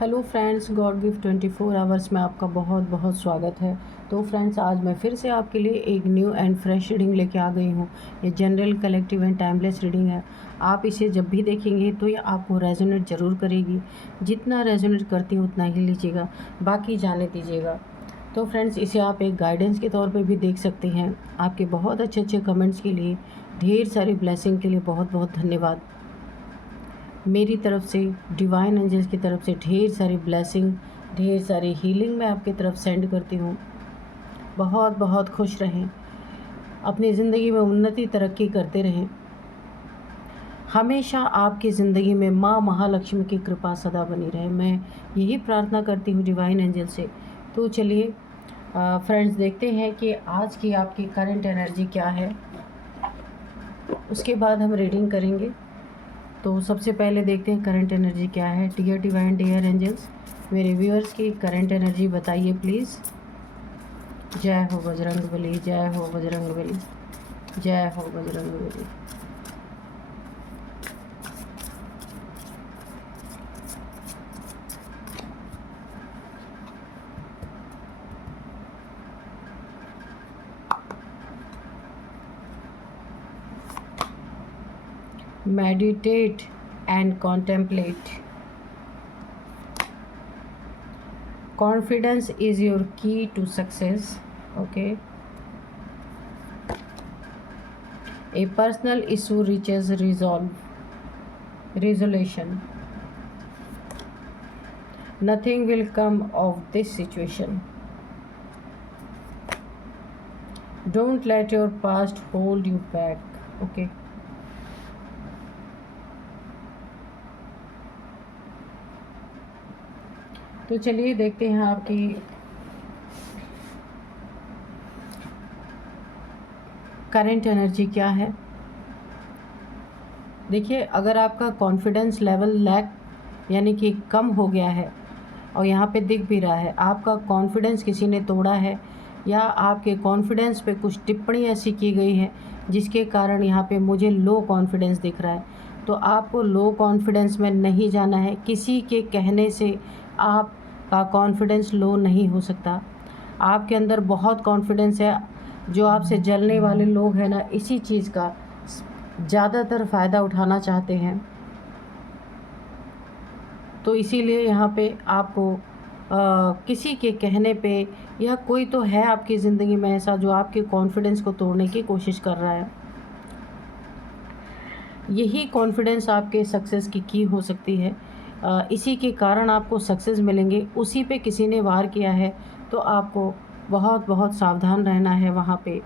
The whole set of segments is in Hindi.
Hello friends, God gift 24 hours में आपका बहुत बहुत स्वागत है। तो फ्रेंड्स, आज मैं फिर से आपके लिए एक न्यू एंड फ्रेश रीडिंग लेके आ गई हूँ। ये general, collective and timeless reading है। आप इसे जब भी देखेंगे तो ये आपको रेजोनेट ज़रूर करेगी। जितना रेजोनेट करती है उतना ही लीजिएगा, बाकी जाने दीजिएगा। तो फ्रेंड्स, इसे आप एक गाइडेंस के तौर पे भी देख सकते हैं। आपके बहुत अच्छे अच्छे कमेंट्स के लिए, ढेर सारी ब्लेसिंग के लिए बहुत बहुत धन्यवाद। मेरी तरफ से, डिवाइन एंजल्स की तरफ से ढेर सारी ब्लेसिंग, ढेर सारी हीलिंग मैं आपकी तरफ सेंड करती हूँ। बहुत बहुत खुश रहें, अपनी ज़िंदगी में उन्नति तरक्की करते रहें। हमेशा आपकी ज़िंदगी में माँ महालक्ष्मी की कृपा सदा बनी रहे, मैं यही प्रार्थना करती हूँ डिवाइन एंजल से। तो चलिए फ्रेंड्स, देखते हैं कि आज की आपकी करंट एनर्जी क्या है, उसके बाद हम रीडिंग करेंगे। तो सबसे पहले देखते हैं करंट एनर्जी क्या है। डियर डिवाइन, डियर एंजल्स, मेरे व्यूअर्स की करंट एनर्जी बताइए प्लीज़। जय हो बजरंगबली, जय हो बजरंगबली, जय हो Bajrangbali. Meditate and contemplate. Confidence is your key to success. Okay. A personal issue reaches resolution. Nothing will come of this situation. Don't let your past hold you back. Okay. तो चलिए देखते हैं आपकी करंट एनर्जी क्या है। देखिए, अगर आपका कॉन्फिडेंस लेवल लैक यानी कि कम हो गया है, और यहाँ पे दिख भी रहा है आपका कॉन्फिडेंस किसी ने तोड़ा है, या आपके कॉन्फिडेंस पे कुछ टिप्पणी ऐसी की गई है जिसके कारण यहाँ पे मुझे लो कॉन्फिडेंस दिख रहा है, तो आपको लो कॉन्फिडेंस में नहीं जाना है। किसी के कहने से आपका कॉन्फिडेंस लो नहीं हो सकता। आपके अंदर बहुत कॉन्फिडेंस है। जो आपसे जलने वाले लोग हैं ना, इसी चीज़ का ज़्यादातर फ़ायदा उठाना चाहते हैं। तो इसीलिए यहाँ पे आपको किसी के कहने पे, या कोई तो है आपकी ज़िंदगी में ऐसा जो आपके कॉन्फिडेंस को तोड़ने की कोशिश कर रहा है। यही कॉन्फिडेंस आपके सक्सेस की हो सकती है। इसी के कारण आपको सक्सेस मिलेंगे। उसी पे किसी ने वार किया है, तो आपको बहुत बहुत सावधान रहना है। वहाँ पे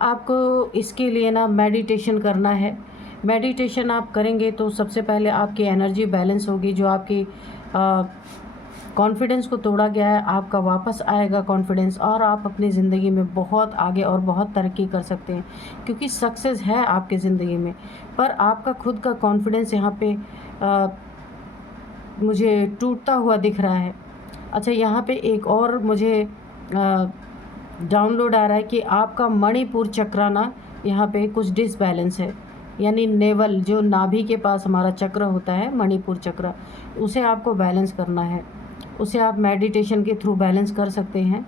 आपको इसके लिए ना मेडिटेशन करना है। मेडिटेशन आप करेंगे तो सबसे पहले आपकी एनर्जी बैलेंस होगी। जो आपकी कॉन्फिडेंस को तोड़ा गया है, आपका वापस आएगा कॉन्फिडेंस, और आप अपनी ज़िंदगी में बहुत आगे और बहुत तरक्की कर सकते हैं, क्योंकि सक्सेस है आपकी ज़िंदगी में। पर आपका खुद का कॉन्फिडेंस यहाँ पे मुझे टूटता हुआ दिख रहा है। अच्छा, यहाँ पे एक और मुझे डाउनलोड आ रहा है कि आपका मणिपुर चक्र ना, यहाँ पे कुछ डिसबैलेंस है। यानी नेवल, जो नाभि के पास हमारा चक्र होता है, मणिपुर चक्र, उसे आपको बैलेंस करना है। उसे आप मेडिटेशन के थ्रू बैलेंस कर सकते हैं।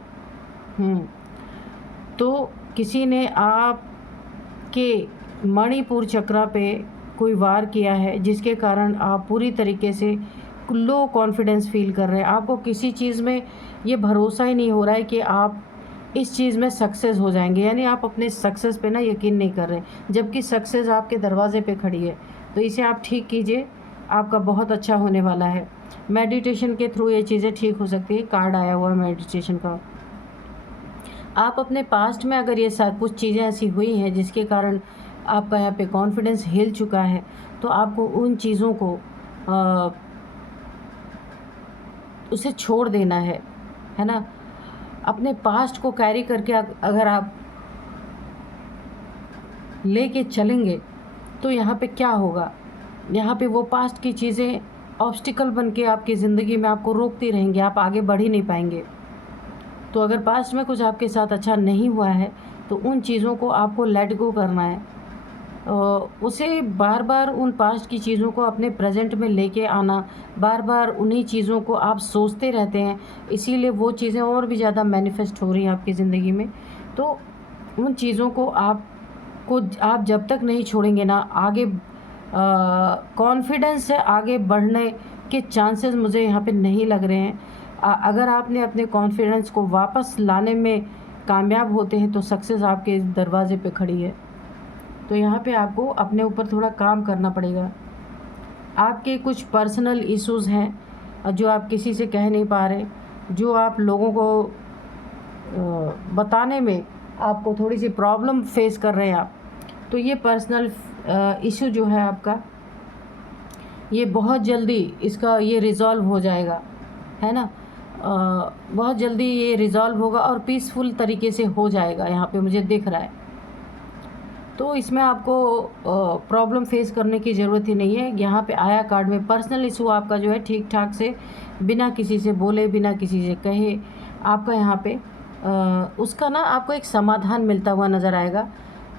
तो किसी ने आपके मणिपुर चक्र पे कोई वार किया है, जिसके कारण आप पूरी तरीके से लो कॉन्फिडेंस फील कर रहे हैं। आपको किसी चीज़ में ये भरोसा ही नहीं हो रहा है कि आप इस चीज़ में सक्सेस हो जाएंगे। यानी आप अपने सक्सेस पे ना यकीन नहीं कर रहे, जबकि सक्सेस आपके दरवाजे पे खड़ी है। तो इसे आप ठीक कीजिए, आपका बहुत अच्छा होने वाला है। मेडिटेशन के थ्रू ये चीज़ें ठीक हो सकती है। कार्ड आया हुआ है मेडिटेशन का। आप अपने पास्ट में अगर ये कुछ चीज़ें ऐसी हुई हैं जिसके कारण आपका यहाँ पे कॉन्फिडेंस हिल चुका है, तो आपको उन चीज़ों को उसे छोड़ देना है ना। अपने पास्ट को कैरी करके अगर आप लेके चलेंगे तो यहाँ पे क्या होगा, यहाँ पे वो पास्ट की चीज़ें ऑब्स्टिकल बन के आपकी ज़िंदगी में आपको रोकती रहेंगी, आप आगे बढ़ ही नहीं पाएंगे। तो अगर पास्ट में कुछ आपके साथ अच्छा नहीं हुआ है, तो उन चीज़ों को आपको लेट गो करना है। उसे बार बार उन पास्ट की चीज़ों को अपने प्रेजेंट में लेके आना, बार बार उन्हीं चीज़ों को आप सोचते रहते हैं, इसीलिए वो चीज़ें और भी ज़्यादा मैनिफेस्ट हो रही हैं आपकी ज़िंदगी में। तो उन चीज़ों को आप जब तक नहीं छोड़ेंगे ना, आगे कॉन्फिडेंस से आगे बढ़ने के चांसेस मुझे यहाँ पे नहीं लग रहे हैं। अगर आपने अपने कॉन्फिडेंस को वापस लाने में कामयाब होते हैं तो सक्सेस आपके दरवाजे पे खड़ी है। तो यहाँ पे आपको अपने ऊपर थोड़ा काम करना पड़ेगा। आपके कुछ पर्सनल इश्यूज़ हैं जो आप किसी से कह नहीं पा रहे, जो आप लोगों को बताने में आपको थोड़ी सी प्रॉब्लम फेस कर रहे हैं आप। तो ये पर्सनल इशू जो है आपका, ये बहुत जल्दी ये रिज़ॉल्व हो जाएगा, है ना। बहुत जल्दी ये रिज़ॉल्व होगा और पीसफुल तरीके से हो जाएगा, यहाँ पे मुझे दिख रहा है। तो इसमें आपको प्रॉब्लम फेस करने की ज़रूरत ही नहीं है। यहाँ पे आया कार्ड में पर्सनल इशू आपका जो है ठीक ठाक से, बिना किसी से बोले, बिना किसी से कहे, आपका यहाँ पे उसका ना आपको एक समाधान मिलता हुआ नज़र आएगा।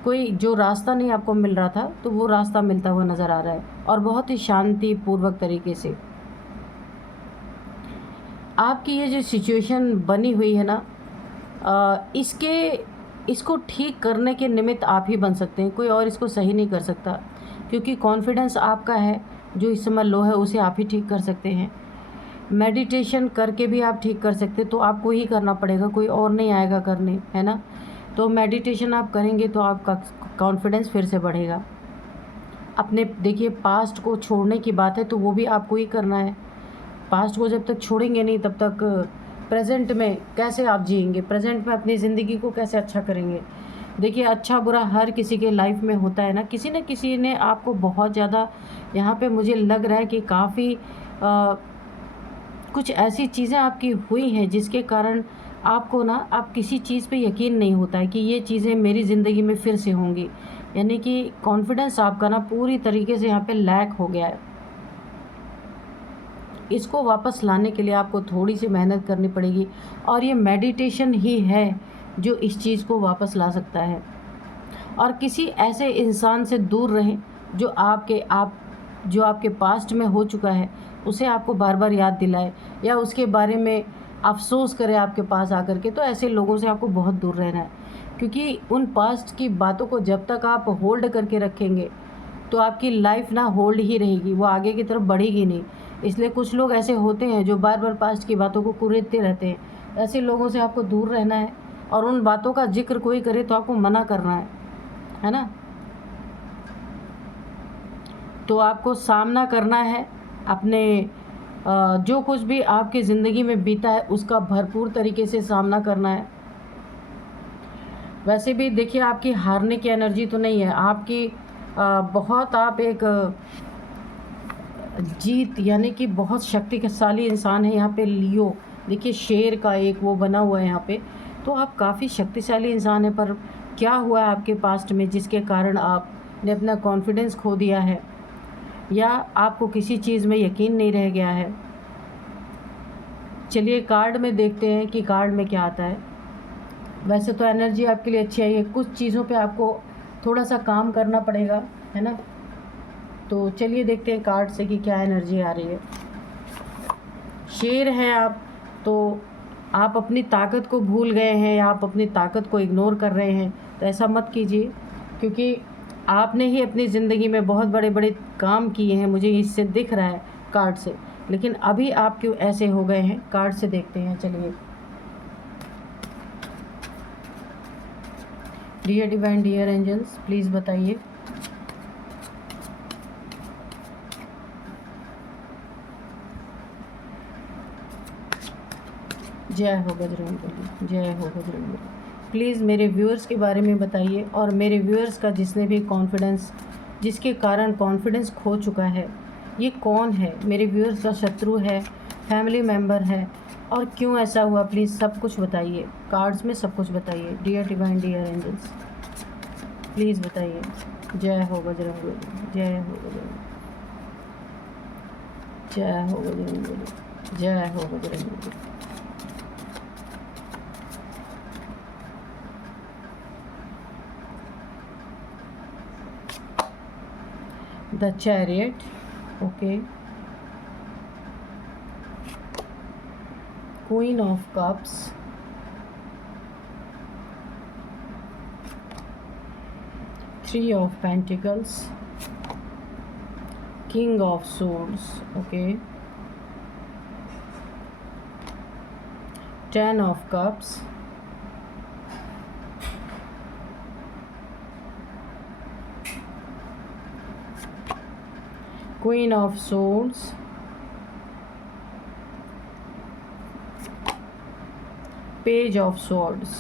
कोई जो रास्ता नहीं आपको मिल रहा था, तो वो रास्ता मिलता हुआ नज़र आ रहा है, और बहुत ही शांतिपूर्वक तरीके से। आपकी ये जो सिचुएशन बनी हुई है ना, इसको ठीक करने के निमित्त आप ही बन सकते हैं, कोई और इसको सही नहीं कर सकता। क्योंकि कॉन्फिडेंस आपका है, जो इस समय लो है उसे आप ही ठीक कर सकते हैं। मेडिटेशन करके भी आप ठीक कर सकते, तो आपको ही करना पड़ेगा, कोई और नहीं आएगा करने, है ना। तो मेडिटेशन आप करेंगे तो आपका कॉन्फिडेंस फिर से बढ़ेगा। अपने देखिए, पास्ट को छोड़ने की बात है तो वो भी आपको ही करना है। पास्ट को जब तक छोड़ेंगे नहीं, तब तक प्रेजेंट में कैसे आप जिएंगे, प्रेजेंट में अपनी ज़िंदगी को कैसे अच्छा करेंगे। देखिए, अच्छा बुरा हर किसी के लाइफ में होता है ना, किसी न किसी ने आपको बहुत ज़्यादा, यहाँ पे मुझे लग रहा है कि काफ़ी कुछ ऐसी चीज़ें आपकी हुई हैं जिसके कारण आपको ना, आप किसी चीज़ पे यकीन नहीं होता है कि ये चीज़ें मेरी ज़िंदगी में फिर से होंगी। यानी कि कॉन्फिडेंस आपका ना पूरी तरीके से यहाँ पे लैक हो गया है। इसको वापस लाने के लिए आपको थोड़ी सी मेहनत करनी पड़ेगी, और ये मेडिटेशन ही है जो इस चीज़ को वापस ला सकता है। और किसी ऐसे इंसान से दूर रहें जो आपके पास्ट में हो चुका है, उसे आपको बार बार याद दिलाए, या उसके बारे में अफसोस करे आपके पास आकर के। तो ऐसे लोगों से आपको बहुत दूर रहना है, क्योंकि उन पास्ट की बातों को जब तक आप होल्ड करके रखेंगे तो आपकी लाइफ ना होल्ड ही रहेगी, वो आगे की तरफ बढ़ेगी नहीं। इसलिए कुछ लोग ऐसे होते हैं जो बार बार पास्ट की बातों को कुरेदते रहते हैं। ऐसे लोगों से आपको दूर रहना है, और उन बातों का जिक्र कोई करे तो आपको मना करना है ना। तो आपको सामना करना है अपने जो कुछ भी आपकी ज़िंदगी में बीता है उसका भरपूर तरीके से सामना करना है। वैसे भी देखिए, आपकी हारने की एनर्जी तो नहीं है आपकी, बहुत आप एक जीत, यानी कि बहुत शक्तिशाली इंसान है। यहाँ पे लियो देखिए, शेर का एक वो बना हुआ है यहाँ पे, तो आप काफ़ी शक्तिशाली इंसान है। पर क्या हुआ है आपके पास्ट में जिसके कारण आपने अपना कॉन्फिडेंस खो दिया है, या आपको किसी चीज़ में यकीन नहीं रह गया है। चलिए कार्ड में देखते हैं कि कार्ड में क्या आता है। वैसे तो एनर्जी आपके लिए अच्छी आई है, कुछ चीज़ों पे आपको थोड़ा सा काम करना पड़ेगा, है ना। तो चलिए देखते हैं कार्ड से कि क्या एनर्जी आ रही है। शेर हैं आप, तो आप अपनी ताकत को भूल गए हैं, या आप अपनी ताकत को इग्नोर कर रहे हैं। तो ऐसा मत कीजिए, क्योंकि आपने ही अपनी ज़िंदगी में बहुत बड़े बड़े काम किए हैं, मुझे इससे दिख रहा है कार्ड से। लेकिन अभी आप क्यों ऐसे हो गए हैं, कार्ड से देखते हैं। चलिए, dear divine, dear angels, please बताइए। जय हो बजरंगबली, जय हो बजरंगबली। प्लीज़ मेरे व्यूअर्स के बारे में बताइए, और मेरे व्यूअर्स का जिसने भी कॉन्फिडेंस, जिसके कारण कॉन्फिडेंस खो चुका है, ये कौन है? मेरे व्यूअर्स का शत्रु है, फैमिली मेम्बर है, और क्यों ऐसा हुआ? प्लीज़ सब कुछ बताइए, कार्ड्स में सब कुछ बताइए। Dear divine, dear angels, please बताइए। जय हो बजरंगबली, जय हो बजरंगबली, जय हो बजरंगबली, जय हो Bajrangbali. The chariot, okay, queen of cups, three of pentacles, king of swords, okay, 10 of cups, queen of swords, page of swords,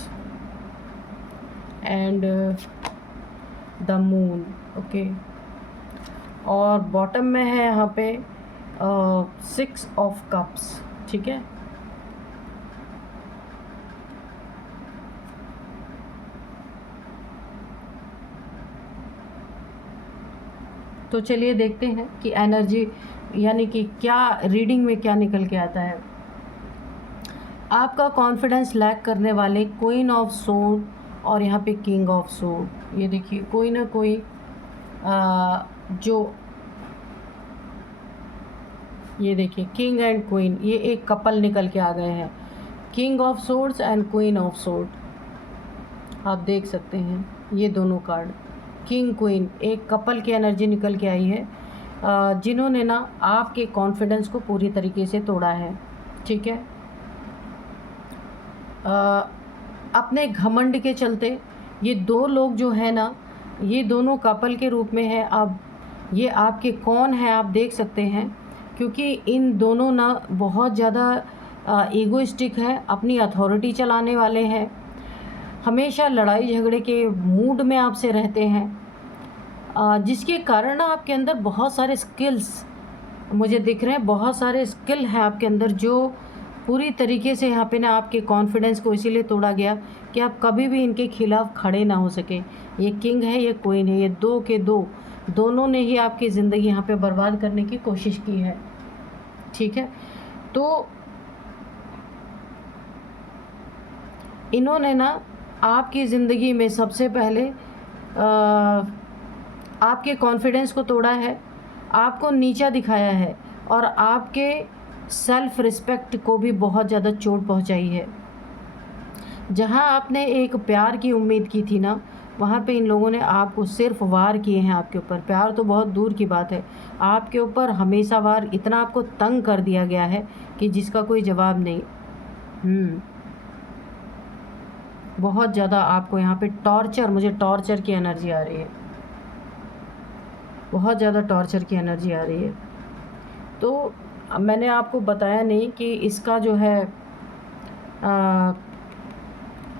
and the moon, okay. और बॉटम में है यहाँ पे 6 of cups, ठीक है। तो चलिए देखते हैं कि एनर्जी यानी कि क्या रीडिंग में क्या निकल के आता है। आपका कॉन्फिडेंस लैक करने वाले क्वीन ऑफ सोर्ड और यहाँ पे किंग ऑफ सोर्ड, ये देखिए कोई ना कोई जो ये देखिए किंग एंड क्वीन, ये एक कपल निकल के आ गए हैं। King of swords and queen of sword आप देख सकते हैं, ये दोनों कार्ड किंग क्वीन, एक कपल की एनर्जी निकल के आई है, जिन्होंने ना आपके कॉन्फिडेंस को पूरी तरीके से तोड़ा है, ठीक है। अपने घमंड के चलते ये दो लोग जो है ना, ये दोनों कपल के रूप में है। अब ये आपके कौन है आप देख सकते हैं, क्योंकि इन दोनों ना बहुत ज़्यादा ईगोइस्टिक है, अपनी अथॉरिटी चलाने वाले हैं, हमेशा लड़ाई झगड़े के मूड में आपसे रहते हैं, जिसके कारण ना आपके अंदर बहुत सारे स्किल्स मुझे दिख रहे हैं, बहुत सारे स्किल हैं आपके अंदर जो पूरी तरीके से यहाँ पे ना आपके कॉन्फिडेंस को इसीलिए तोड़ा गया कि आप कभी भी इनके खिलाफ खड़े ना हो सके। ये किंग है, ये क्वीन है, ये दो के दो दोनों ने ही आपकी ज़िंदगी यहाँ पे बर्बाद करने की कोशिश की है, ठीक है। तो इन्होंने ना आपकी ज़िंदगी में सबसे पहले आपके कॉन्फिडेंस को तोड़ा है, आपको नीचा दिखाया है और आपके सेल्फ रिस्पेक्ट को भी बहुत ज़्यादा चोट पहुंचाई है। जहां आपने एक प्यार की उम्मीद की थी ना, वहां पे इन लोगों ने आपको सिर्फ वार किए हैं आपके ऊपर। प्यार तो बहुत दूर की बात है, आपके ऊपर हमेशा वार, इतना आपको तंग कर दिया गया है कि जिसका कोई जवाब नहीं। बहुत ज़्यादा आपको यहाँ पे टॉर्चर, मुझे टॉर्चर की एनर्जी आ रही है, बहुत ज़्यादा टॉर्चर की एनर्जी आ रही है। तो मैंने आपको बताया नहीं कि इसका जो है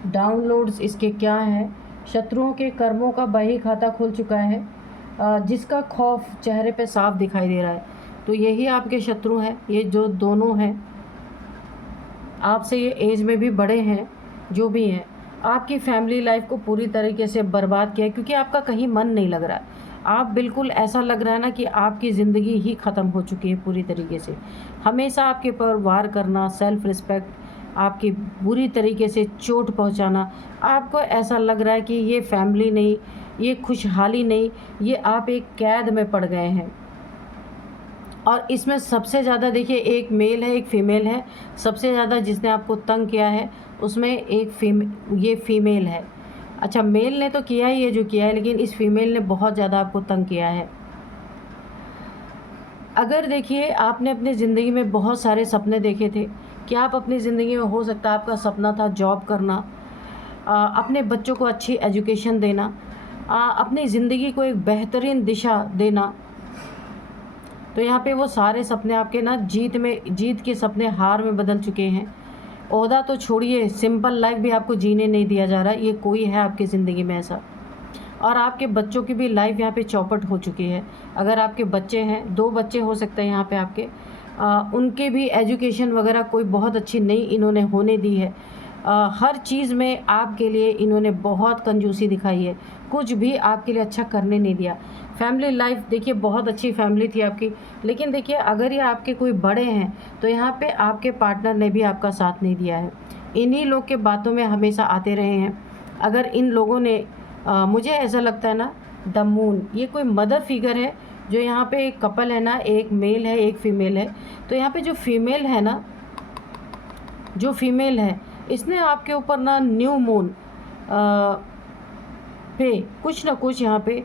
डाउनलोड्स इसके क्या हैं। शत्रुओं के कर्मों का बही खाता खुल चुका है, जिसका खौफ चेहरे पे साफ दिखाई दे रहा है। तो यही आपके शत्रु हैं, ये जो दोनों हैं आपसे, ये एज में भी बड़े हैं, जो भी हैं, आपकी फैमिली लाइफ को पूरी तरीके से बर्बाद किया है, क्योंकि आपका कहीं मन नहीं लग रहा है। आप बिल्कुल ऐसा लग रहा है ना कि आपकी ज़िंदगी ही ख़त्म हो चुकी है पूरी तरीके से। हमेशा आपके ऊपर वार करना, सेल्फ रिस्पेक्ट, आपकी बुरी तरीके से चोट पहुंचाना, आपको ऐसा लग रहा है कि ये फैमिली नहीं, ये खुशहाली नहीं, ये आप एक कैद में पड़ गए हैं। और इसमें सबसे ज़्यादा देखिए, एक मेल है एक फ़ीमेल है। सबसे ज़्यादा जिसने आपको तंग किया है उसमें ये फ़ीमेल है। अच्छा, मेल ने तो किया ही है जो किया है, लेकिन इस फीमेल ने बहुत ज़्यादा आपको तंग किया है। अगर देखिए आपने अपनी ज़िंदगी में बहुत सारे सपने देखे थे कि आप अपनी ज़िंदगी में, हो सकता है आपका सपना था जॉब करना, अपने बच्चों को अच्छी एजुकेशन देना, अपनी ज़िंदगी को एक बेहतरीन दिशा देना। तो यहाँ पे वो सारे सपने आपके ना जीत के सपने हार में बदल चुके हैं। ओहदा तो छोड़िए, सिंपल लाइफ भी आपको जीने नहीं दिया जा रहा। ये कोई है आपकी ज़िंदगी में ऐसा। और आपके बच्चों की भी लाइफ यहाँ पे चौपट हो चुकी है। अगर आपके बच्चे हैं, 2 बच्चे हो सकते हैं यहाँ पे आपके, उनके भी एजुकेशन वगैरह कोई बहुत अच्छी नहीं इन्होंने होने दी है। हर चीज़ में आपके लिए इन्होंने बहुत कंजूसी दिखाई है, कुछ भी आपके लिए अच्छा करने नहीं दिया। फैमिली लाइफ देखिए, बहुत अच्छी फैमिली थी आपकी, लेकिन देखिए अगर ये आपके कोई बड़े हैं तो यहाँ पे आपके पार्टनर ने भी आपका साथ नहीं दिया है। इन्हीं लोग के बातों में हमेशा आते रहे हैं। अगर इन लोगों ने मुझे ऐसा लगता है ना, द मून, ये कोई मदर फिगर है जो यहाँ पे एक कपल है ना, एक मेल है एक फ़ीमेल है, तो यहाँ पे जो फीमेल है ना, जो फीमेल है इसने आपके ऊपर ना न्यू मून पे कुछ ना कुछ यहाँ पे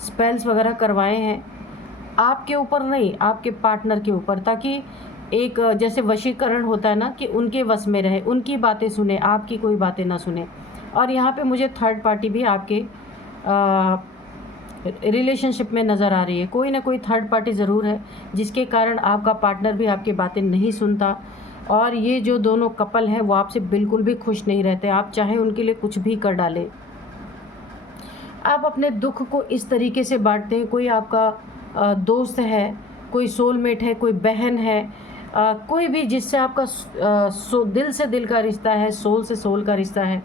स्पेल्स वगैरह करवाए हैं, आपके ऊपर नहीं, आपके पार्टनर के ऊपर, ताकि एक जैसे वशीकरण होता है ना, कि उनके वश में रहे, उनकी बातें सुने, आपकी कोई बातें ना सुने। और यहाँ पे मुझे थर्ड पार्टी भी आपके रिलेशनशिप में नज़र आ रही है। कोई ना कोई थर्ड पार्टी ज़रूर है जिसके कारण आपका पार्टनर भी आपकी बातें नहीं सुनता, और ये जो दोनों कपल हैं वो आपसे बिल्कुल भी खुश नहीं रहते। आप चाहे उनके लिए कुछ भी कर डालें। आप अपने दुख को इस तरीके से बांटते हैं, कोई आपका दोस्त है, कोई सोलमेट है, कोई बहन है, कोई भी जिससे आपका दिल से दिल का रिश्ता है, सोल से सोल का रिश्ता है,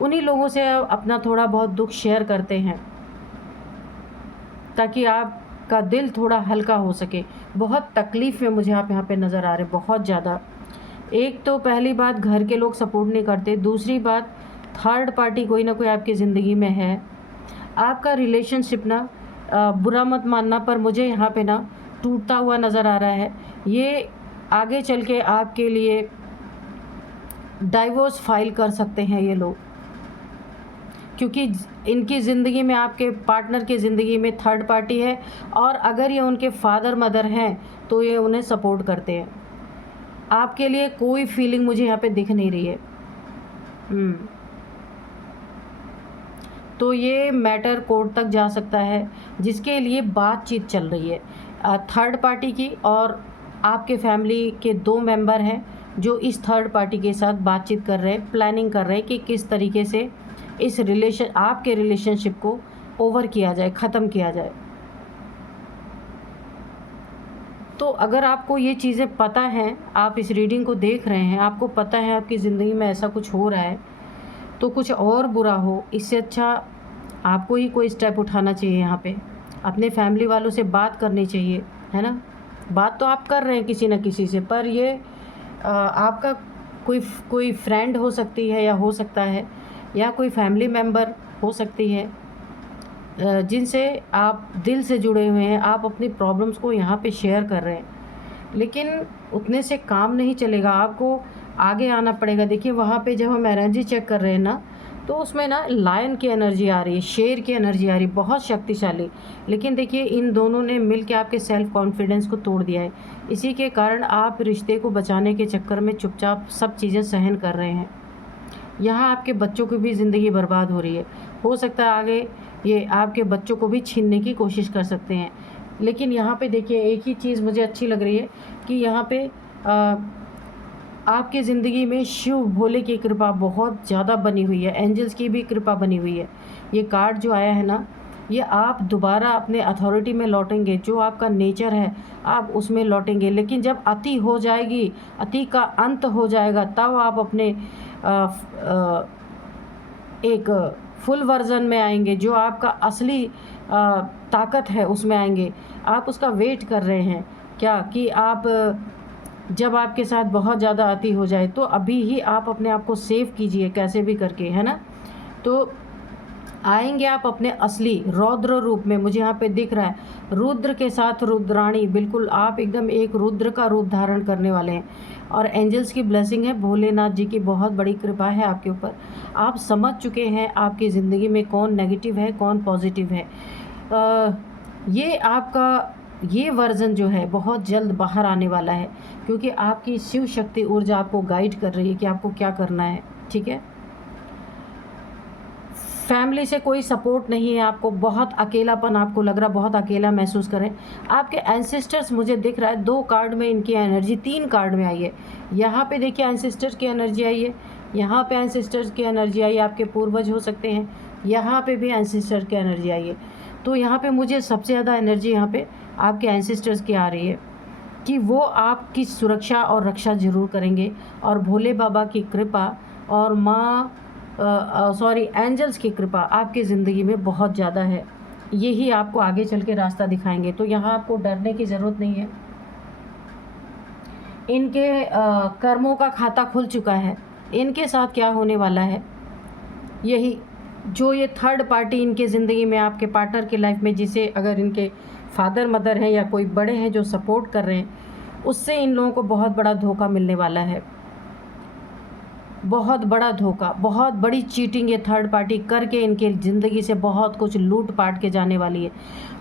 उन्हीं लोगों से आप अपना थोड़ा बहुत दुख शेयर करते हैं ताकि आपका दिल थोड़ा हल्का हो सके। बहुत तकलीफ़ में मुझे आप यहाँ पे नज़र आ रहे, बहुत ज़्यादा। एक तो पहली बात घर के लोग सपोर्ट नहीं करते, दूसरी बात थर्ड पार्टी कोई ना कोई आपकी ज़िंदगी में है। आपका रिलेशनशिप ना बुरा मत मानना, पर मुझे यहाँ पे ना टूटता हुआ नज़र आ रहा है। ये आगे चल के आपके लिए डाइवोर्स फाइल कर सकते हैं ये लोग, क्योंकि इनकी ज़िंदगी में, आपके पार्टनर की ज़िंदगी में थर्ड पार्टी है, और अगर ये उनके फादर मदर हैं तो ये उन्हें सपोर्ट करते हैं। आपके लिए कोई फीलिंग मुझे यहाँ पे दिख नहीं रही है। तो ये मैटर कोर्ट तक जा सकता है, जिसके लिए बातचीत चल रही है थर्ड पार्टी की, और आपके फैमिली के 2 मेंबर हैं जो इस थर्ड पार्टी के साथ बातचीत कर रहे हैं, प्लानिंग कर रहे हैं कि किस तरीके से इस आपके रिलेशनशिप को ओवर किया जाए, ख़त्म किया जाए। तो अगर आपको ये चीज़ें पता हैं, आप इस रीडिंग को देख रहे हैं, आपको पता है आपकी ज़िंदगी में ऐसा कुछ हो रहा है, तो कुछ और बुरा हो, इससे अच्छा आपको ही कोई स्टेप उठाना चाहिए। यहाँ पे अपने फैमिली वालों से बात करनी चाहिए, है ना। बात तो आप कर रहे हैं किसी न किसी से, पर ये आपका कोई फ्रेंड हो सकती है, या हो सकता है, या कोई फैमिली मेम्बर हो सकती है जिनसे आप दिल से जुड़े हुए हैं। आप अपनी प्रॉब्लम्स को यहाँ पे शेयर कर रहे हैं, लेकिन उतने से काम नहीं चलेगा, आपको आगे आना पड़ेगा। देखिए वहाँ पे जब हम एनर्जी चेक कर रहे हैं ना, तो उसमें ना लायन की एनर्जी आ रही है, शेर की एनर्जी आ रही है, बहुत शक्तिशाली। लेकिन देखिए इन दोनों ने मिल के आपके सेल्फ कॉन्फिडेंस को तोड़ दिया है। इसी के कारण आप रिश्ते को बचाने के चक्कर में चुपचाप सब चीज़ें सहन कर रहे हैं। यहाँ आपके बच्चों की भी ज़िंदगी बर्बाद हो रही है। हो सकता है आगे ये आपके बच्चों को भी छीनने की कोशिश कर सकते हैं। लेकिन यहाँ पे देखिए एक ही चीज़ मुझे अच्छी लग रही है कि यहाँ पे आपकी ज़िंदगी में शिव भोले की कृपा बहुत ज़्यादा बनी हुई है, एंजल्स की भी कृपा बनी हुई है। ये कार्ड जो आया है ना, ये आप दोबारा अपने अथॉरिटी में लौटेंगे, जो आपका नेचर है आप उसमें लौटेंगे। लेकिन जब अति हो जाएगी, अति का अंत हो जाएगा, तब आप अपने एक फुल वर्जन में आएंगे, जो आपका असली ताकत है उसमें आएंगे। आप उसका वेट कर रहे हैं क्या, कि आप जब आपके साथ बहुत ज़्यादा अति हो जाए तो अभी ही आप अपने आप को सेव कीजिए कैसे भी करके, है ना। तो आएंगे आप अपने असली रौद्र रूप में। मुझे यहाँ पे दिख रहा है रुद्र के साथ रुद्राणी, बिल्कुल आप एकदम एक रुद्र का रूप धारण करने वाले हैं। और एंजल्स की ब्लेसिंग है, भोलेनाथ जी की बहुत बड़ी कृपा है आपके ऊपर। आप समझ चुके हैं आपकी ज़िंदगी में कौन नेगेटिव है कौन पॉजिटिव है। ये आपका ये वर्जन जो है बहुत जल्द बाहर आने वाला है, क्योंकि आपकी शिव शक्ति ऊर्जा आपको गाइड कर रही है कि आपको क्या करना है, ठीक है। फैमिली से कोई सपोर्ट नहीं है, आपको बहुत अकेलापन आपको लग रहा, बहुत अकेला महसूस करें। आपके एंसेस्टर्स मुझे दिख रहा है, 2 कार्ड में इनकी एनर्जी 3 कार्ड में आई है। यहाँ पे देखिए एंसेस्टर्स की एनर्जी आई है, यहाँ पे एंसेस्टर्स की एनर्जी आई है, आपके पूर्वज हो सकते हैं, यहाँ पे भी एंसेस्टर की एनर्जी आई है। तो यहाँ पे मुझे सबसे ज़्यादा एनर्जी यहाँ पे आपके एंसेस्टर्स की आ रही है कि वो आपकी सुरक्षा और रक्षा ज़रूर करेंगे। और भोले बाबा की कृपा और एंजल्स की कृपा आपकी ज़िंदगी में बहुत ज़्यादा है। यही आपको आगे चल के रास्ता दिखाएंगे। तो यहाँ आपको डरने की ज़रूरत नहीं है। इनके कर्मों का खाता खुल चुका है, इनके साथ क्या होने वाला है, यही जो ये थर्ड पार्टी इनके ज़िंदगी में आपके पार्टनर की लाइफ में, जिसे अगर इनके फादर मदर हैं या कोई बड़े हैं जो सपोर्ट कर रहे हैं, उससे इन लोगों को बहुत बड़ा धोखा मिलने वाला है। बहुत बड़ा धोखा, बहुत बड़ी चीटिंग ये थर्ड पार्टी करके इनके ज़िंदगी से बहुत कुछ लूट पाट के जाने वाली है।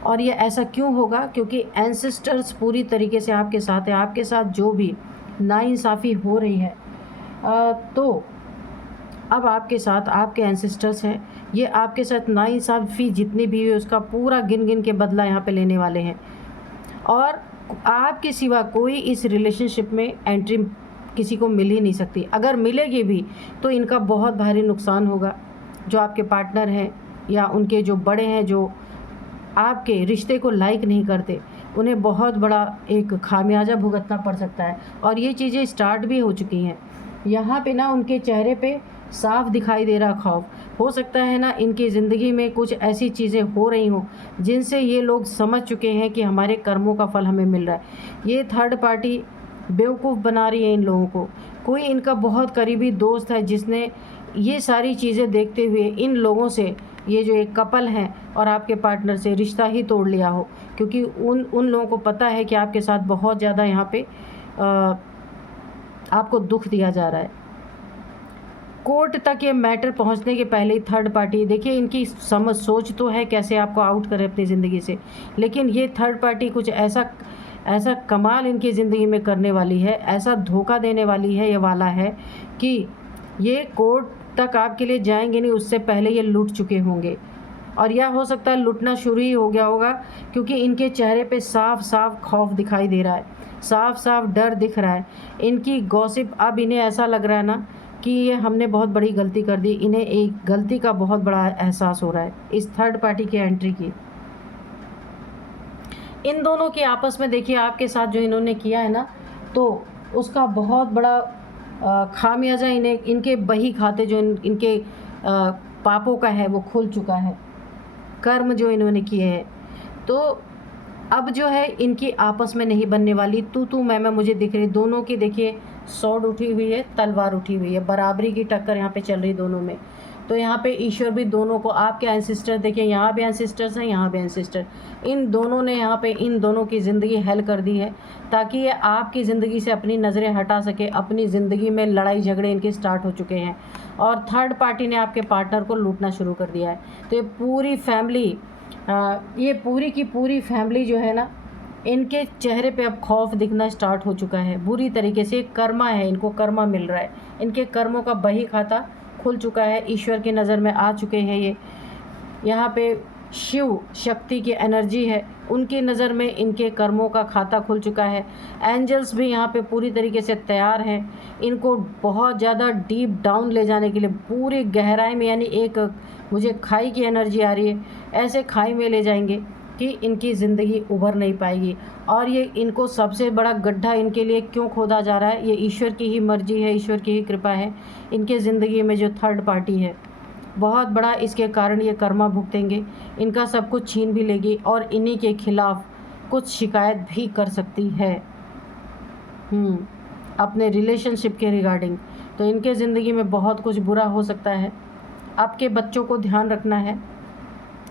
और ये ऐसा क्यों होगा? क्योंकि एंसेस्टर्स पूरी तरीके से आपके साथ है। आपके साथ जो भी नाइंसाफ़ी हो रही है, तो अब आपके साथ आपके एंसेस्टर्स हैं, ये आपके साथ नाइंसाफ़ी जितनी भी हुई उसका पूरा गिन गिन के बदला यहाँ पे लेने वाले हैं। और आपके सिवा कोई इस रिलेशनशिप में एंट्री किसी को मिल ही नहीं सकती। अगर मिलेगी भी तो इनका बहुत भारी नुकसान होगा। जो आपके पार्टनर हैं या उनके जो बड़े हैं, जो आपके रिश्ते को लाइक नहीं करते, उन्हें बहुत बड़ा एक खामियाजा भुगतना पड़ सकता है। और ये चीज़ें स्टार्ट भी हो चुकी हैं। यहाँ पे ना उनके चेहरे पे साफ दिखाई दे रहा खौफ। हो सकता है ना इनकी ज़िंदगी में कुछ ऐसी चीज़ें हो रही हों जिनसे ये लोग समझ चुके हैं कि हमारे कर्मों का फल हमें मिल रहा है। ये थर्ड पार्टी बेवकूफ़ बना रही है इन लोगों को। कोई इनका बहुत करीबी दोस्त है जिसने ये सारी चीज़ें देखते हुए इन लोगों से, ये जो एक कपल हैं और आपके पार्टनर से, रिश्ता ही तोड़ लिया हो। क्योंकि उन लोगों को पता है कि आपके साथ बहुत ज़्यादा यहाँ पे आपको दुख दिया जा रहा है। कोर्ट तक ये मैटर पहुंचने के पहले ही थर्ड पार्टी, देखिए इनकी सोच तो है कैसे आपको आउट करे अपनी ज़िंदगी से, लेकिन ये थर्ड पार्टी कुछ ऐसा कमाल इनकी ज़िंदगी में करने वाली है, ऐसा धोखा देने वाली है, ये वाला है कि ये कोर्ट तक आपके लिए जाएंगे नहीं, उससे पहले ये लूट चुके होंगे। और यह हो सकता है लूटना शुरू ही हो गया होगा, क्योंकि इनके चेहरे पे साफ साफ खौफ दिखाई दे रहा है, साफ साफ डर दिख रहा है। इनकी गॉसिप, अब इन्हें ऐसा लग रहा है ना कि ये हमने बहुत बड़ी गलती कर दी। इन्हें एक गलती का बहुत बड़ा एहसास हो रहा है इस थर्ड पार्टी की एंट्री की। इन दोनों के आपस में देखिए आपके साथ जो इन्होंने किया है ना, तो उसका बहुत बड़ा खामियाजा इन्हें, इनके बही खाते जो इनके पापों का है वो खुल चुका है, कर्म जो इन्होंने किए हैं। तो अब जो है इनकी आपस में नहीं बनने वाली, तू मैं मुझे दिख रही। दोनों की देखिए स्वॉर्ड उठी हुई है, तलवार उठी हुई है, बराबरी की टक्कर यहाँ पे चल रही दोनों में। तो यहाँ पे ईश्वर भी दोनों को, आपके एंसेस्टर देखिए, यहाँ भी एंसेस्टर्स हैं, यहाँ भी एंसेस्टर, इन दोनों ने यहाँ पे इन दोनों की ज़िंदगी हल कर दी है, ताकि ये आपकी ज़िंदगी से अपनी नज़रें हटा सके। अपनी ज़िंदगी में लड़ाई झगड़े इनके स्टार्ट हो चुके हैं और थर्ड पार्टी ने आपके पार्टनर को लूटना शुरू कर दिया है। तो ये पूरी फैमिली, ये पूरी की पूरी फैमिली जो है ना, इनके चेहरे पे अब खौफ दिखना स्टार्ट हो चुका है बुरी तरीके से। कर्मा है, इनको कर्मा मिल रहा है, इनके कर्मों का बही खाता खुल चुका है, ईश्वर की नज़र में आ चुके हैं ये। यहाँ पे शिव शक्ति की एनर्जी है, उनकी नज़र में इनके कर्मों का खाता खुल चुका है। एंजल्स भी यहाँ पे पूरी तरीके से तैयार हैं इनको बहुत ज़्यादा डीप डाउन ले जाने के लिए, पूरी गहराई में, यानी एक मुझे खाई की एनर्जी आ रही है, ऐसे खाई में ले जाएंगे कि इनकी ज़िंदगी उभर नहीं पाएगी। और ये इनको सबसे बड़ा गड्ढा इनके लिए क्यों खोदा जा रहा है, ये ईश्वर की ही मर्जी है, ईश्वर की ही कृपा है। इनके ज़िंदगी में जो थर्ड पार्टी है बहुत बड़ा, इसके कारण ये कर्मा भुगतेंगे, इनका सब कुछ छीन भी लेगी और इन्हीं के खिलाफ़ कुछ शिकायत भी कर सकती है अपने रिलेशनशिप के रिगार्डिंग। तो इनके ज़िंदगी में बहुत कुछ बुरा हो सकता है। आपके बच्चों को ध्यान रखना है,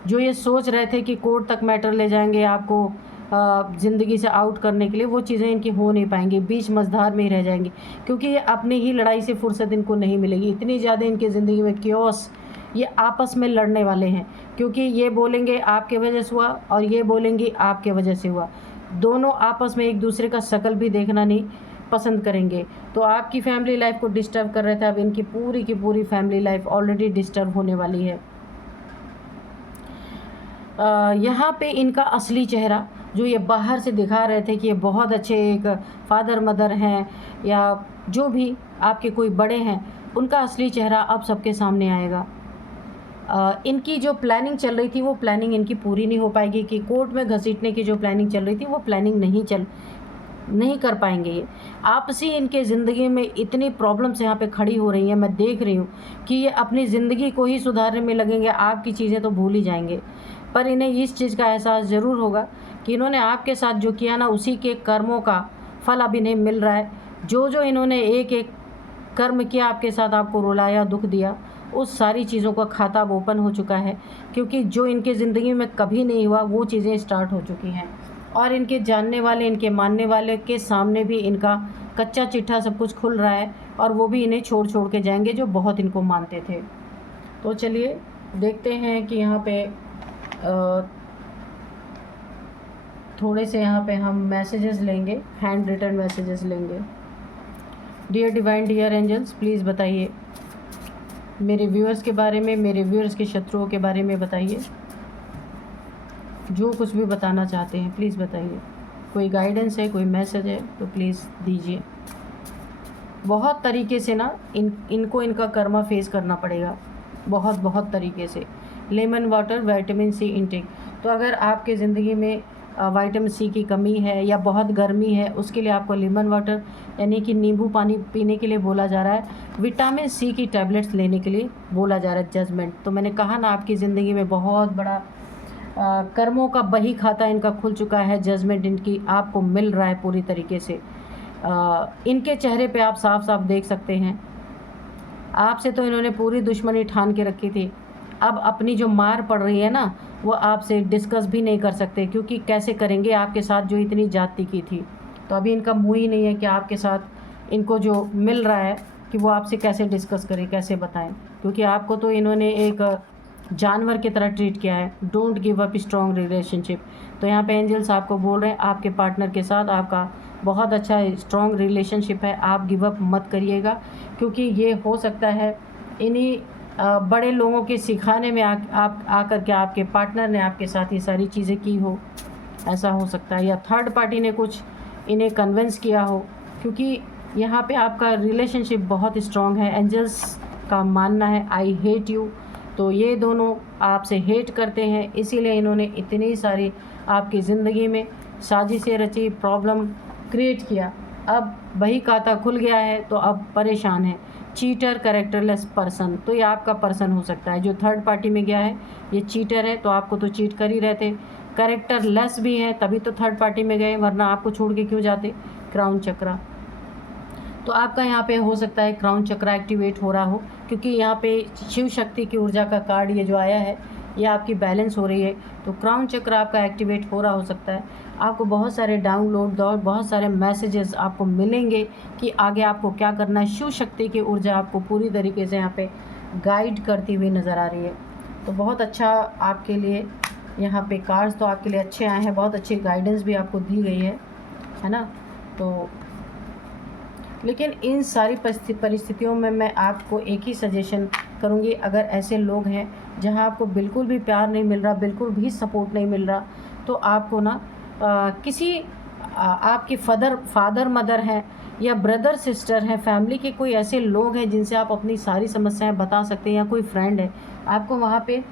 जो ये सोच रहे थे कि कोर्ट तक मैटर ले जाएंगे आपको ज़िंदगी से आउट करने के लिए, वो चीज़ें इनकी हो नहीं पाएंगी, बीच मझधार में ही रह जाएंगी, क्योंकि ये अपनी ही लड़ाई से फुर्सत इनको नहीं मिलेगी। इतनी ज़्यादा इनकी ज़िंदगी में क्योस, ये आपस में लड़ने वाले हैं, क्योंकि ये बोलेंगे आपके वजह से हुआ और ये बोलेंगी आपके वजह से हुआ। दोनों आपस में एक दूसरे का शक्ल भी देखना नहीं पसंद करेंगे। तो आपकी फैमिली लाइफ को डिस्टर्ब कर रहे थे, अब इनकी पूरी की पूरी फैमिली लाइफ ऑलरेडी डिस्टर्ब होने वाली है। यहाँ पे इनका असली चेहरा, जो ये बाहर से दिखा रहे थे कि ये बहुत अच्छे एक फादर मदर हैं या जो भी आपके कोई बड़े हैं, उनका असली चेहरा अब सबके सामने आएगा। इनकी जो प्लानिंग चल रही थी वो प्लानिंग इनकी पूरी नहीं हो पाएगी, कि कोर्ट में घसीटने की जो प्लानिंग चल रही थी वो प्लानिंग नहीं कर पाएंगे। ये आपसी इनके ज़िंदगी में इतनी प्रॉब्लम्स यहाँ पे खड़ी हो रही हैं, मैं देख रही हूँ कि ये अपनी ज़िंदगी को ही सुधारने में लगेंगे, आपकी चीज़ें तो भूल ही जाएंगे। पर इन्हें इस चीज़ का एहसास ज़रूर होगा कि इन्होंने आपके साथ जो किया ना, उसी के कर्मों का फल अब इन्हें मिल रहा है। जो इन्होंने एक एक कर्म किया आपके साथ, आपको रुलाया, दुख दिया, उस सारी चीज़ों का खाता अब ओपन हो चुका है, क्योंकि जो इनके ज़िंदगी में कभी नहीं हुआ वो चीज़ें स्टार्ट हो चुकी हैं। और इनके जानने वाले, इनके मानने वाले के सामने भी इनका कच्चा चिट्ठा सब कुछ खुल रहा है, और वो भी इन्हें छोड़ छोड़ के जाएंगे जो बहुत इनको मानते थे। तो चलिए देखते हैं कि यहाँ पे थोड़े से यहाँ पे हम मैसेजेस लेंगे, हैंड रिटन मैसेजेस लेंगे। Dear divine, dear angels, please बताइए मेरे व्यूअर्स के बारे में, मेरे व्यूअर्स के शत्रुओं के बारे में बताइए। जो कुछ भी बताना चाहते हैं प्लीज़ बताइए। कोई गाइडेंस है, कोई मैसेज है तो प्लीज़ दीजिए। बहुत तरीके से ना इनको इनका कर्मा फेस करना पड़ेगा, बहुत तरीके से। Lemon water, vitamin C intake. तो अगर आपके ज़िंदगी में विटामिन सी की कमी है या बहुत गर्मी है, उसके लिए आपको लेमन वाटर यानी कि नींबू पानी पीने के लिए बोला जा रहा है। विटामिन सी की टैबलेट्स लेने के लिए बोला जा रहा है। जजमेंट, तो मैंने कहा ना आपकी ज़िंदगी में बहुत बड़ा कर्मों का बही खाता इनका खुल चुका है। जजमेंट इनकी आपको मिल रहा है पूरी तरीके से। इनके चेहरे पे आप साफ साफ देख सकते हैं, आपसे तो इन्होंने पूरी दुश्मनी ठान के रखी थी। अब अपनी जो मार पड़ रही है ना, वो आपसे डिस्कस भी नहीं कर सकते, क्योंकि कैसे करेंगे आपके साथ जो इतनी जाति की थी। तो अभी इनका मुँह ही नहीं है कि आपके साथ इनको जो मिल रहा है कि वो आपसे कैसे डिस्कस करें, कैसे बताएं, क्योंकि आपको तो इन्होंने एक जानवर की तरह ट्रीट किया है। Don't give up strong relationship. तो यहाँ पे एंजल्स आपको बोल रहे हैं आपके पार्टनर के साथ आपका बहुत अच्छा स्ट्रॉन्ग रिलेशनशिप है, आप गिव अप मत करिएगा, क्योंकि ये हो सकता है इन्हीं बड़े लोगों के सिखाने में आप आकर के आपके पार्टनर ने आपके साथ ये सारी चीज़ें की हो, ऐसा हो सकता है। या थर्ड पार्टी ने कुछ इन्हें कन्विंस किया हो, क्योंकि यहाँ पे आपका रिलेशनशिप बहुत स्ट्रॉन्ग है। एंजल्स का मानना है आई हेट यू। तो ये दोनों आपसे हेट करते हैं, इसीलिए इन्होंने इतनी सारी आपकी ज़िंदगी में साजिशें रची, प्रॉब्लम क्रिएट किया। अब वही खाता खुल गया है तो अब परेशान है। चीटर, कैरेक्टरलेस पर्सन, तो ये आपका पर्सन हो सकता है। जो थर्ड पार्टी में गया है ये चीटर है, तो आपको तो चीट कर ही रहते। कैरेक्टरलेस भी है, तभी तो थर्ड पार्टी में गए, वरना आपको छोड़ के क्यों जाते। क्राउन चक्रा, तो आपका यहाँ पे हो सकता है क्राउन चक्रा एक्टिवेट हो रहा हो, क्योंकि यहाँ पे शिव शक्ति की ऊर्जा का कार्ड ये जो आया है ये आपकी बैलेंस हो रही है। तो क्राउन चक्र आपका एक्टिवेट हो रहा हो सकता है। आपको बहुत सारे डाउनलोड और बहुत सारे मैसेजेस आपको मिलेंगे कि आगे आपको क्या करना है। शिव शक्ति की ऊर्जा आपको पूरी तरीके से यहाँ पे गाइड करती हुई नज़र आ रही है। तो बहुत अच्छा आपके लिए यहाँ पे कार्ड्स तो आपके लिए अच्छे आए हैं, बहुत अच्छी गाइडेंस भी आपको दी गई है ना। तो लेकिन इन सारी परिस्थितियों में मैं आपको एक ही सजेशन करूँगी, अगर ऐसे लोग हैं जहां आपको बिल्कुल भी प्यार नहीं मिल रहा, बिल्कुल भी सपोर्ट नहीं मिल रहा, तो आपको ना किसी आपके फादर मदर हैं या ब्रदर सिस्टर हैं, फैमिली के कोई ऐसे लोग हैं जिनसे आप अपनी सारी समस्याएं बता सकते हैं, या कोई फ्रेंड है, आपको वहाँ पे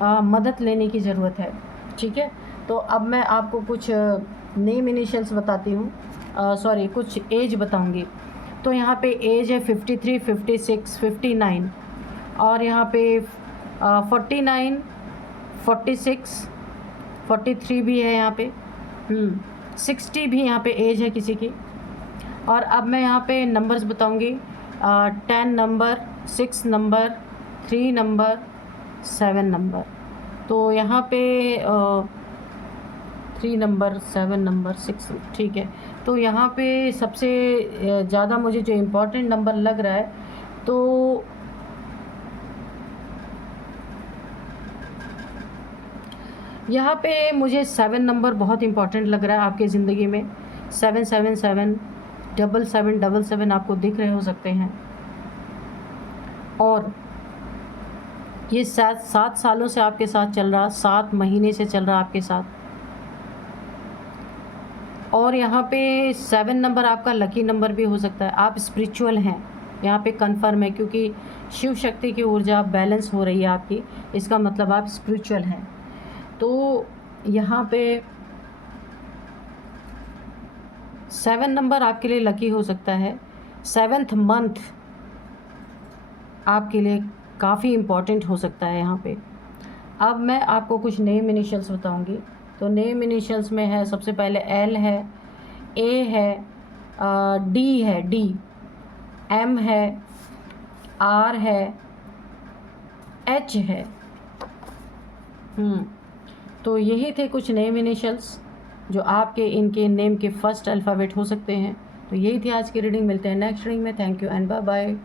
मदद लेने की ज़रूरत है। ठीक है, तो अब मैं आपको कुछ नेम इनिशियल्स बताती हूँ, सॉरी कुछ एज बताऊँगी। तो यहाँ पे एज है 53, 56, 59, और यहाँ पे 49, 46, 43 भी है यहाँ पे, 60 भी यहाँ पे एज है किसी की। और अब मैं यहाँ पे नंबर्स बताऊँगी, 10 नंबर, 6 नंबर, 3 नंबर, 7 नंबर। तो यहाँ पे 3 नंबर, 7 नंबर, 6, ठीक है। तो यहाँ पे सबसे ज़्यादा मुझे जो इम्पोर्टेंट नंबर लग रहा है, तो यहाँ पे मुझे 7 नंबर बहुत इम्पोर्टेंट लग रहा है आपके ज़िंदगी में। 777, 7777 आपको दिख रहे हो सकते हैं। और ये 7 सालों से आपके साथ चल रहा, 7 महीने से चल रहा आपके साथ। और यहाँ पे 7 नंबर आपका लकी नंबर भी हो सकता है। आप स्पिरिचुअल हैं, यहाँ पे कंफर्म है, क्योंकि शिव शक्ति की ऊर्जा बैलेंस हो रही है आपकी, इसका मतलब आप स्पिरिचुअल हैं। तो यहाँ पे 7 नंबर आपके लिए लकी हो सकता है। 7th मंथ आपके लिए काफ़ी इम्पॉर्टेंट हो सकता है यहाँ पे। अब मैं आपको कुछ नेम इनिशियल्स बताऊँगी। तो नेम इनिशियल्स में है, सबसे पहले एल है, ए है, डी है, डी, एम है, आर है, एच है। तो यही थे कुछ नेम इनिशियल्स जो आपके इनके नेम के फर्स्ट अल्फ़ाबेट हो सकते हैं। तो यही थी आज की रीडिंग। मिलते हैं नेक्स्ट रीडिंग में। Thank you and bye bye.